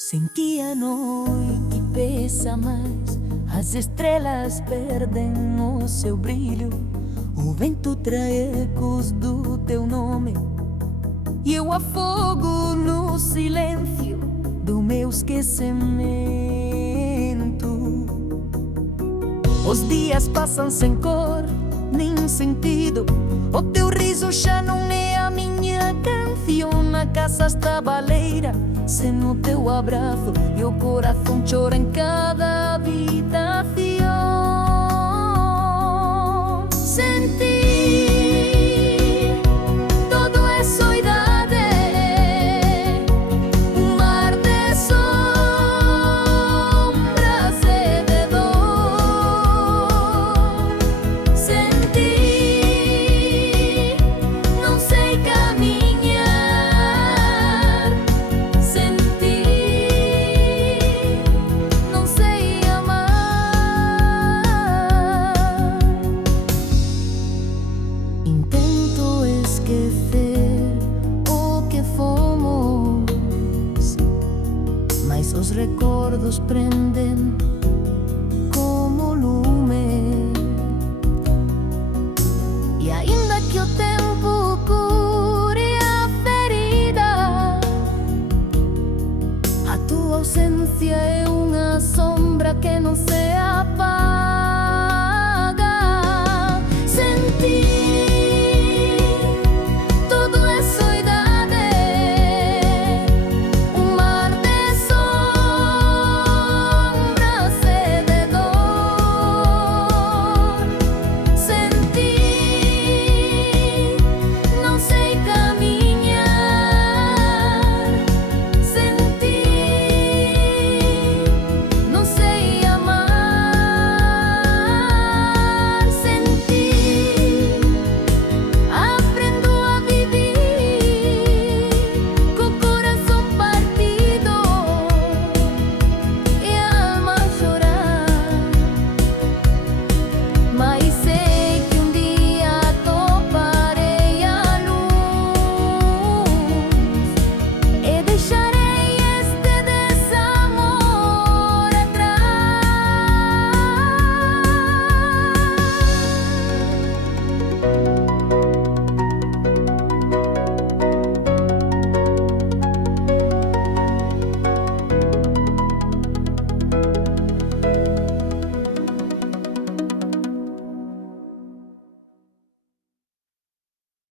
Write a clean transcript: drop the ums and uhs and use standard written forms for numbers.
Sen que a noite pesa mais, as estrelas perdem o seu brilho, o vento traz ecos do teu nome e eu afogo no silêncio do meu esquecimento. Os dias passam sem cor nem sentido, o teu riso já não é a minha canção. Na casa está baleira, sem o teu abraço, e o coração chora em cada habitação. Sem ti, todo é soidade, um mar de sombras e de dor. Sem ti, não sei caminhar. Sem ti, não sei amar. Intento esquecer o que fomos, mas os recordos prendem como lume. E ainda que o tempo cure a ferida, a tua ausência é uma sombra que não se apaga. Sem ti,